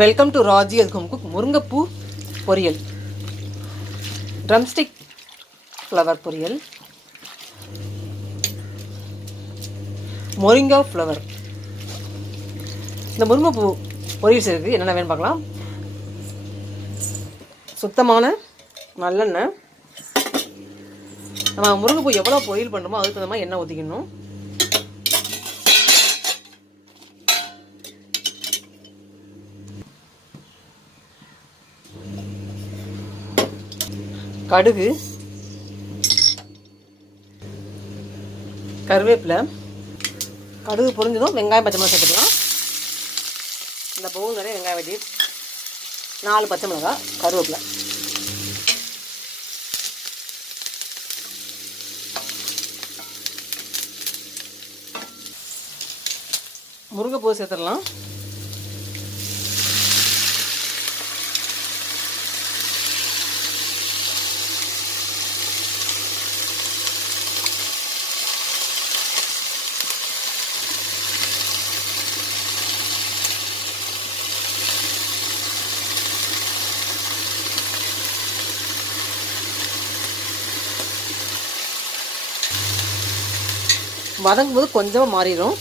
Welcome to Raji அது home cook. முருங்கைப்பூ பொரியல், ட்ரம்ஸ்டிக் ஃப்ளவர் பொரியல், மொரிங்கா ஃப்ளவர். இந்த முருங்கைப்பூ பொரியல் செய்யறதுக்கு என்னென்ன வேணும் பார்க்கலாம். சுத்தமான நல்லெண்ணெய். நம்ம முருங்கைப்பூ எவ்வளோ பொரியல் பண்ணுறோமோ அதுக்கு தகுந்த மாதிரி எண்ணெய் ஊற்றிக்கணும். கடுகு, கருவேப்பிலை, கடுகு பொரிஞ்சதும் வெங்காயம் பச்சை மிளகாய் சேர்த்துக்கலாம். இந்த பவுல் நிறைய வெங்காயம் வெட்டி 4 பச்சை மிளகாய், கருவேப்பிலை. முருங்கைப்பூ சேர்த்துடலாம். வதங்கும் போது கொஞ்சமாக மாறிடும்.